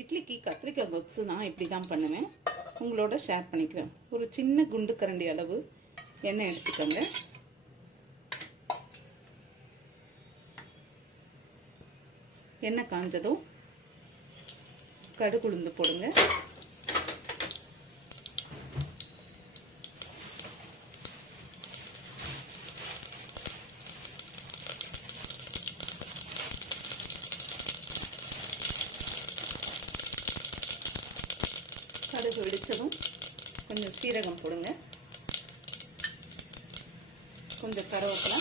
இட்லிக்கு கத்திரிக்காய் கொத்து நான் இப்படி தான் பண்ணுவேன், உங்களோட ஷேர் பண்ணிக்கிறேன். ஒரு சின்ன குண்டு கரண்டி அளவு எண்ணெய் எடுத்துக்கோங்க. எண்ணெய் காஞ்சதும் கடுகு உளுந்து போடுங்க. கடுகு வெடிச்சதும் கொஞ்சம் சீரகம் போடுங்க, கொஞ்சம் கருவேப்பிலை,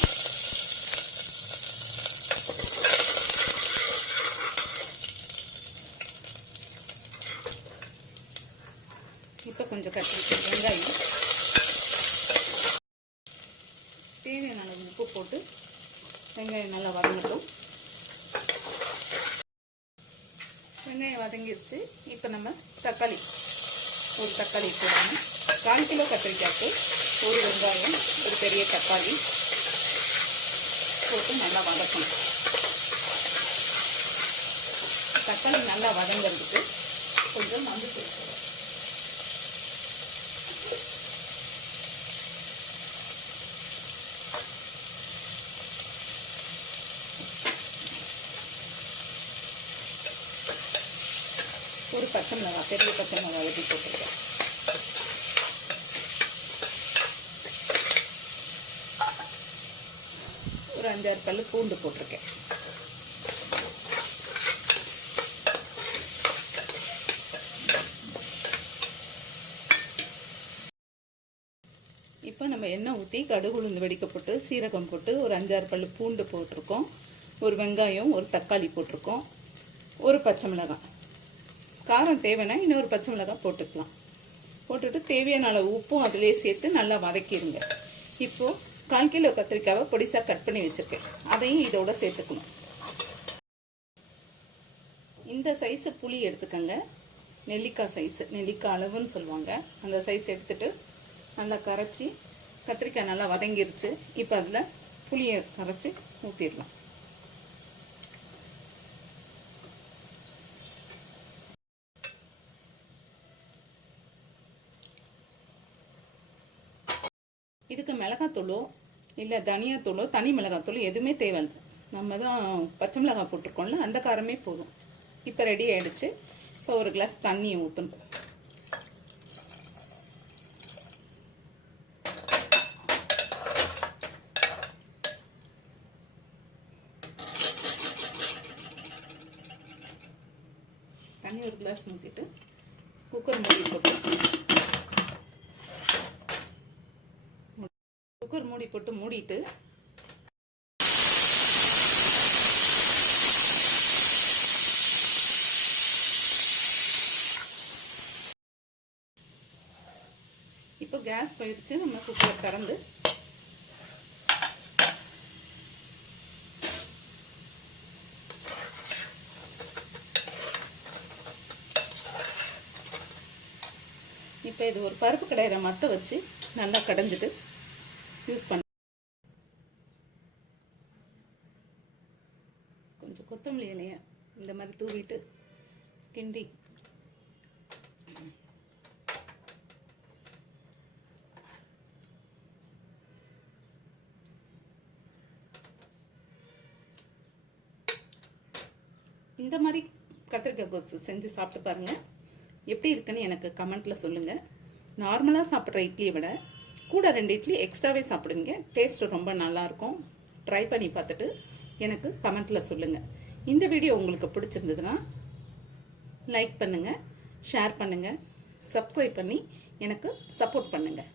இப்போ கொஞ்சம் கத்திரிக்காய் வெங்காயம், தேவையான அளவு உப்பு போட்டு வெங்காயம் நல்லா வதங்கட்டும். வெங்காயம் வதங்கிடுச்சு. இப்போ நம்ம தக்காளி, ஒரு தக்காளி போடணும். 1/4 கிலோ கத்திரிக்காய்க்கு ஒரு வெங்காயம், ஒரு பெரிய தக்காளி போட்டு நல்லா வதக்கணும். தக்காளி நல்லா வதங்கிறதுக்கு கொஞ்சம் மஞ்சள், ஒரு பச்சை மிளகாய், பெரிய பச்சை மிளகாய் வெட்டி போட்டிருக்கேன். ஒரு 5-6 பல்லு பூண்டு போட்டிருக்கேன். இப்போ நம்ம எண்ணெய் ஊற்றி கடுகு உளுந்து வெடிக்க போட்டு சீரகம் போட்டு ஒரு 5-6 பல்லு பூண்டு போட்டிருக்கோம். ஒரு வெங்காயம், ஒரு தக்காளி போட்டிருக்கோம். ஒரு பச்சை மிளகாய், காரம் தேவைன்னா இன்னொரு பச்சை மிளகாய் போட்டுக்கலாம். போட்டுட்டு தேவையான அளவு உப்பும் அதிலே சேர்த்து நல்லா வதக்கிடுங்க. இப்போது 1/4 கிலோ கத்திரிக்காவை பொடிசாக கட் பண்ணி வச்சுருக்கேன், அதையும் இதோட சேர்த்துக்கணும். இந்த சைஸு புளி எடுத்துக்கோங்க, நெல்லிக்காய் சைஸு, நெல்லிக்காய் அளவுன்னு சொல்லுவாங்க, அந்த சைஸ் எடுத்துட்டு நல்லா கரைச்சி, கத்திரிக்காய் நல்லா வதங்கிருச்சு. இப்போ அதில் புளியை கரைச்சி ஊற்றிடலாம். இதுக்கு மிளகாத்தூளோ இல்லை தனியாத்தூளோ தனி மிளகாத்தூளோ எதுவுமே தேவையில்லை. நம்ம தான் பச்சை மிளகாய் போட்டிருக்கோம்ல, அந்த காரமே போதும். இப்போ ரெடி ஆகிடுச்சு. இப்போ ஒரு கிளாஸ் தண்ணியை ஊற்றணும். தண்ணி ஒரு கிளாஸ் ஊற்றிட்டு குக்கர் மூடி போட்டு மூடிட்டு இப்போ கேஸ் போயிடுச்சு. நம்ம குக்கர் திறந்து இப்போ இது ஒரு பருப்பு கடையிற மட்டை வச்சு நல்லா கடைஞ்சிட்டு யூஸ் பண்ண. கொஞ்சம் கொத்தமல்லி இலையை இந்த மாதிரி தூவிட்டு கிண்டி இந்த மாதிரி கத்திரிக்காய் கொத்து செஞ்சு சாப்பிட்டு பாருங்கள். எப்படி இருக்குன்னு எனக்கு கமெண்ட்டில் சொல்லுங்கள். நார்மலாக சாப்பிட்ற இட்லியை விட கூட 2 இட்லி எக்ஸ்ட்ராவே சாப்பிடுங்க. டேஸ்ட் ரொம்ப நல்லாயிருக்கும். ட்ரை பண்ணி பார்த்துட்டு எனக்கு கமெண்ட்டில் சொல்லுங்கள். இந்த வீடியோ உங்களுக்கு பிடிச்சிருந்ததுன்னா லைக் பண்ணுங்கள், ஷேர் பண்ணுங்கள், சப்ஸ்கிரைப் பண்ணி எனக்கு சப்போர்ட் பண்ணுங்கள்.